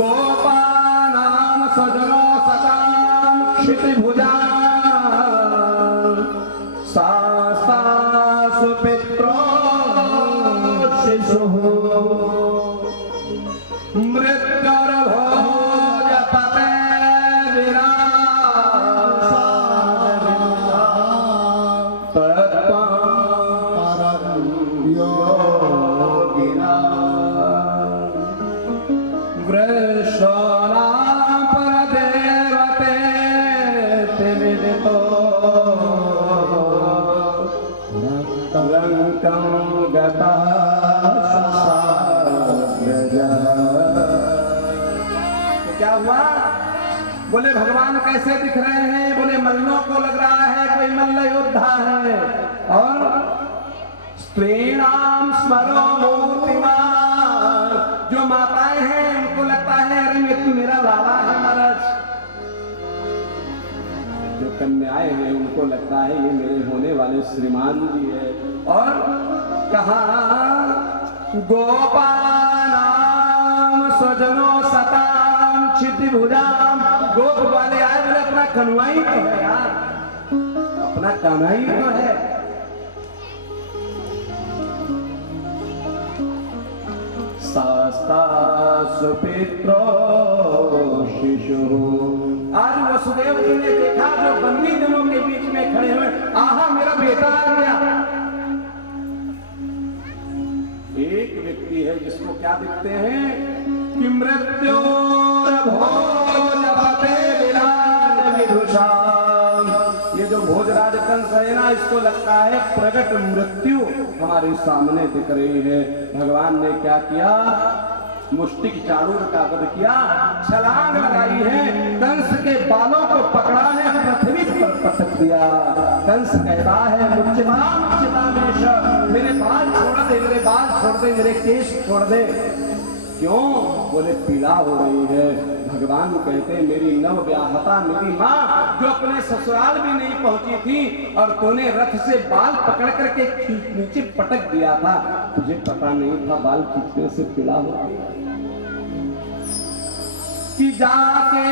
गोपानां सजनो सतां क्षितिभुजा सा सुपित्रो शिशुः मृत्युर्भोजपते क्या हुआ? बोले भगवान कैसे दिख रहे हैं? बोले मल्लों को लग रहा है कोई मल्ल योद्धा है। और स्त्रीणाम स्मरो मूर्तिमान, जो माताएं हैं उनको लगता है अरे मेरा लाला है महाराज। जो कन्याएं हैं उनको लगता है ये मेरे होने वाले श्रीमान जी है। और कहा गोपानाम स्वजनो सताम क्षितिभुजाम, गोप वाले आए बोले अपना कन्हई तो है यार, अपना कन्हई तो है। शास्ता सुपित्रो शिशु, आज वसुदेव जी ने देखा जो बंदी जनों के बीच में खड़े हुए, आहा मेरा बेटा आ गया। एक व्यक्ति है जिसको क्या दिखते हैं कि मृत्योर्भोजपते विराज विदुषाम, ये जो भोजराज कंस है ना, इसको लगता है प्रगट मृत्यु हमारे सामने दिख रही है। भगवान ने क्या किया? मुष्टिक चाणूर का वध किया, छलांग लगाई है, कंस के बालों को पकड़ा है, पृथ्वी पर पटक दिया। कंस कहता है मुच्चितामेश, मेरे बाल छोड़ दे, मेरे बाल छोड़ दे, मेरे केश छोड़ दे। क्यों? बोले पीड़ा हो रही है। भगवान कहते हैं मेरी नवव्याहता मेरी माँ जो अपने ससुराल भी नहीं पहुंची थी और तूने रथ से बाल पकड़ करके नीचे पटक दिया था, तुझे पता नहीं था बाल खींचने से पीड़ा होती है। कि जाके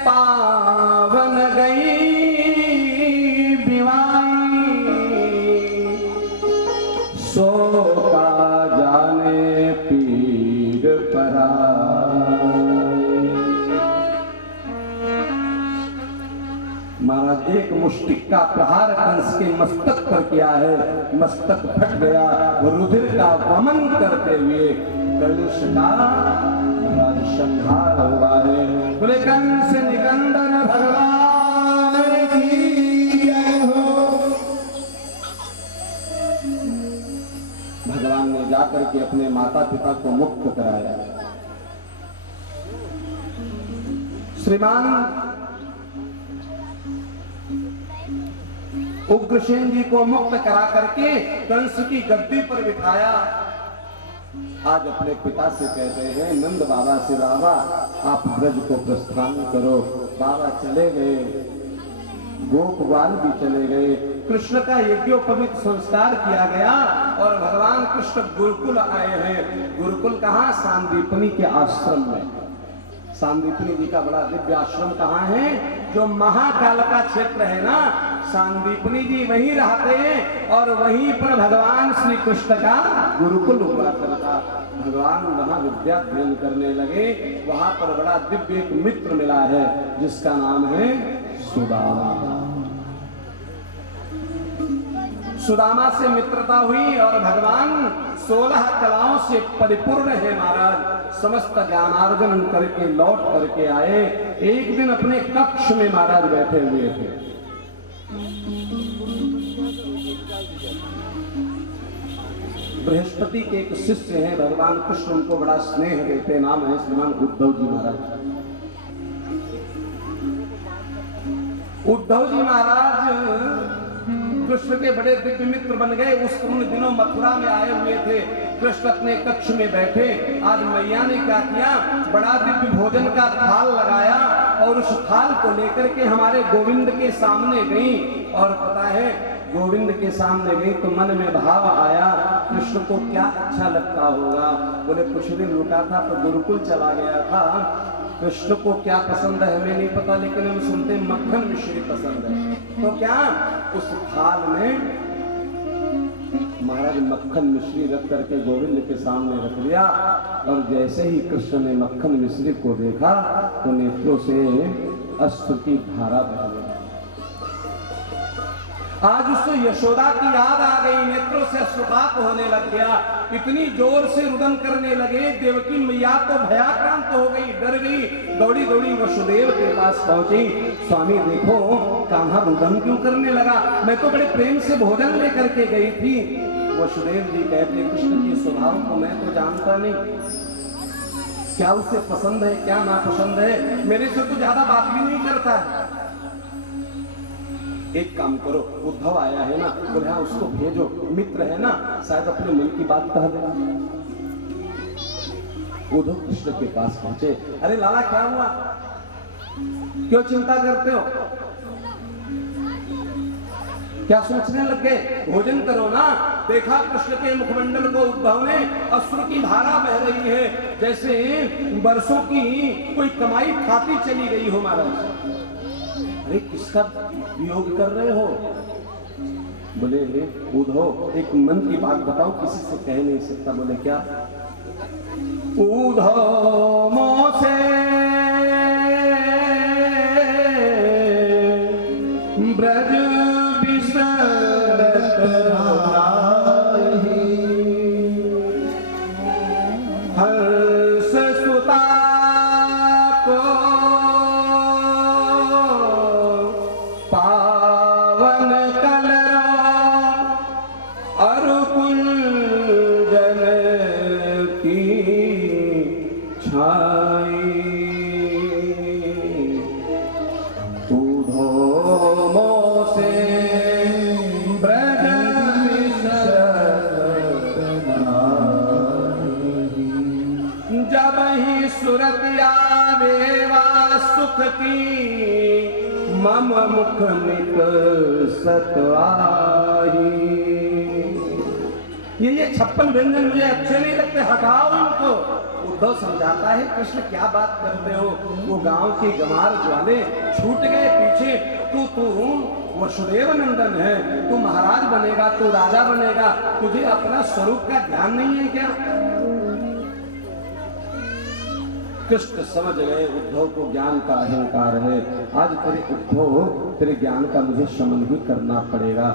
पावन गई बिवाई, सो का जाने पीर पराई। महाराज एक मुष्टिक का प्रहार कंस के मस्तक पर किया है, मस्तक फट गया, रुधिर का वमन करते हुए कंस का संहार हुआ है। बोले कंस निकंदन भगवान की जय हो। भगवान ने जाकर के अपने माता पिता को मुक्त कराया। श्रीमान उग्रसेन जी को मुक्त करा करके कंस की गद्दी पर बिठाया। आज अपने पिता से कहते हैं नंद बाबा से, बाबा आप ब्रज को प्रस्थान करो। बाबा चले गए, गोपवाल भी चले गए, कृष्ण का यज्ञोपवीत संस्कार किया गया और भगवान कृष्ण गुरुकुल आए हैं। गुरुकुल कहाँ? सांदीपनी के आश्रम में। सांदीपनी जी का बड़ा दिव्य आश्रम कहाँ है? जो महाकाल का क्षेत्र है ना, सांदीपनी जी वहीं रहते हैं और वहीं पर भगवान श्री कृष्ण का गुरुकुल हुआ करता। भगवान वहां विद्या अध्ययन करने लगे। वहां पर बड़ा दिव्य एक मित्र मिला है जिसका नाम है सुदामा। सुदामा से मित्रता हुई और भगवान 16 कलाओं से परिपूर्ण है महाराज। समस्त ज्ञानार्जन करके लौट करके आए। एक दिन अपने कक्ष में महाराज बैठे हुए थे। बृहस्पति के एक शिष्य हैं, भगवान कृष्ण उनको बड़ा स्नेह देते, नाम है श्रीमान उद्धव जी महाराज। उद्धव जी महाराज कृष्ण के बड़े दिव्य मित्र बन गए। उन दिनों मथुरा में आए हुए थे। कृष्ण अपने कक्ष में बैठे। आज मैया ने क्या किया? बड़ा दिव्य भोजन का थाल लगाया और उस थाल को लेकर के हमारे गोविंद के सामने गई। और पता है गोविंद के सामने गई तो मन में भाव आया कृष्ण को क्या अच्छा लगता होगा। बोले कुछ दिन रुका था तो गुरुकुल चला गया था, कृष्ण को क्या पसंद है हमें नहीं पता, लेकिन हम सुनते मक्खन मिश्री पसंद है। तो क्या उस थाल में महाराज मक्खन मिश्री रख करके गोविंद के सामने रख दिया, और जैसे ही कृष्ण ने मक्खन मिश्री को देखा तो नेत्रों से अश्रु की धारा बह गई। आज उसको यशोदा की याद आ गई, नेत्रों से अश्रुपात होने लग गया, इतनी जोर से रुदन करने लगे। देवकी मैया तो भयाक्रांत हो गई, डर गई, दौड़ी दौड़ी वसुदेव के पास पहुंची। स्वामी देखो कान्हा रुदन क्यों करने लगा, मैं तो बड़े प्रेम से भोजन लेकर के गई थी। वसुदेव जी कहते कृष्ण के स्वभाव को मैं तो जानता नहीं, क्या उसे पसंद है क्या नापसंद है, मेरे से तो ज्यादा बात भी नहीं करता है। एक काम करो, उद्धव आया है ना, बोले हाँ उसको भेजो, मित्र है ना, शायद अपने मन की बात कह दे। उद्धव कृष्ण के पास पहुंचे, अरे लाला क्या हुआ, क्यों चिंता करते हो, क्या सोचने लग गए, भोजन करो ना। देखा कृष्ण के मुखमंडल को उद्धव ने, अश्रु की धारा बह रही है, जैसे बरसों की कोई कमाई खाती चली गई हो महाराज। अरे किसका वियोग कर रहे हो, बोले उद्धव एक मन की बात बताओ, किसी से कह नहीं सकता। बोले क्या, उद्धव मोसे ब्रज बिसरत राही, हर्ष सुता को पावन कलरा और कुंजन की छाई, उद्धव मोसे ब्रज जब ही सुरत आवेवा सुख की, मम मुख निक सतवाही। ये 56 व्यंजन मुझे अच्छे नहीं लगते, हटाओ इनको। उद्धव समझाता है कृष्ण क्या बात करते हो, वो गांव की गमार ज्वाले छूट गए पीछे, तू वसुदेव नंदन है, तू महाराज बनेगा, तू राजा बनेगा, तुझे अपना स्वरूप का ज्ञान नहीं है क्या। कृष्ण समझ गए उद्धव को ज्ञान का अहंकार है, आज तेरे उद्धव तेरे ज्ञान का मुझे शमन ही करना पड़ेगा।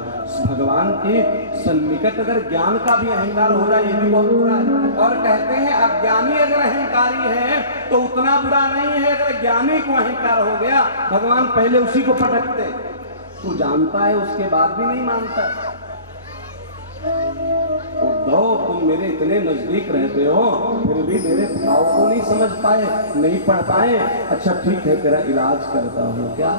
भगवान के सन्निकट अगर ज्ञान का भी अहंकार हो रहा है, ये भी बहुत बुरा है। और कहते हैं अज्ञानी अगर अहंकारी है तो उतना बुरा नहीं है, अगर ज्ञानी को अहंकार हो गया भगवान पहले उसी को पटकते। तू जानता है उसके बाद भी नहीं मानता। उद्धव तुम मेरे इतने नजदीक रहते हो, फिर भी मेरे भाव को नहीं समझ पाए, नहीं पढ़ पाए। अच्छा ठीक है तेरा इलाज करता हूँ, क्या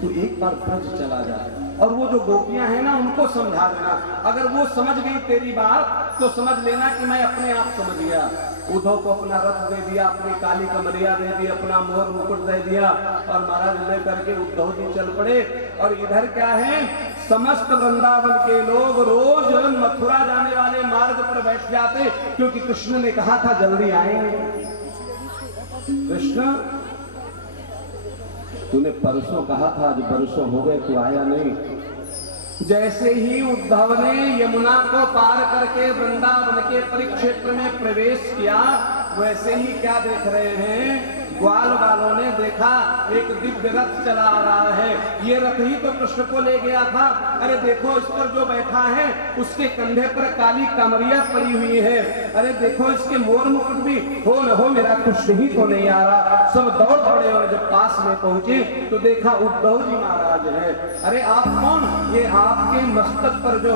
तू एक बार ब्रज चला जा, और वो जो गोपियां हैं ना उनको समझा देना, अगर वो समझ गई तेरी बात तो समझ लेना कि मैं अपने आप समझ गया। उद्धव को अपना रथ दे दिया, अपनी काली कमरिया दे दी, अपना मोर मुकुट दे दिया, और महाराज ले करके उद्धव जी चल पड़े। और इधर क्या है, समस्त वृंदावन के लोग रोज मथुरा जाने वाले मार्ग पर बैठ जाते, क्योंकि कृष्ण ने कहा था जल्दी आएंगे। कृष्ण तूने परसों कहा था, आज बरसों हो गए तू आया नहीं। जैसे ही उद्धव ने यमुना को पार करके वृंदावन के परिक्षेत्र में प्रवेश किया, वैसे ही क्या देख रहे हैं, ग्वाल वालों ने देखा एक दिव्य रथ चला आ रहा है, ये रथ ही तो कृष्ण को ले गया था। अरे देखो इस पर जो बैठा है उसके कंधे पर काली कमरिया पड़ी हुई है, अरे देखो इसके मोर मुकुट भी हो न हो मेरा कृष्ण ही तो नहीं आ रहा। सब दौड़ पड़े और जब पास में पहुंचे तो देखा उद्धव जी महाराज है। अरे आप कौन, ये आपके मस्तक पर जो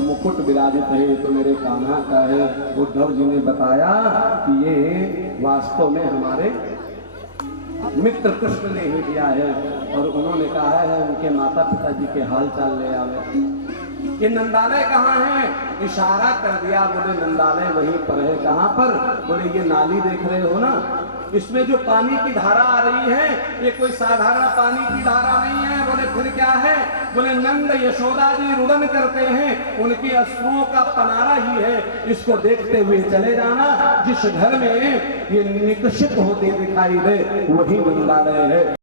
मुकुट विराजित है तो मेरे कान्हा का है। उद्धव जी ने बताया कि ये वास्तव में हमारे मित्र कृष्ण ने ही दिया है, और उन्होंने कहा है उनके माता पिता जी के हाल चाल ले आवे। ये नंदालय कहाँ है? इशारा कर दिया, बोले नंदालय वहीं पर है। कहाँ पर? बोले ये नाली देख रहे हो ना, इसमें जो पानी की धारा आ रही है ये कोई साधारण पानी की धारा नहीं है। बोले फिर क्या है? बोले नंद यशोदा जी रुदन करते हैं, उनके अश्रुओं का पनारा ही है, इसको देखते हुए चले जाना। जिस घर में ये निकषित होते दिखाई दे वही नंदालय है।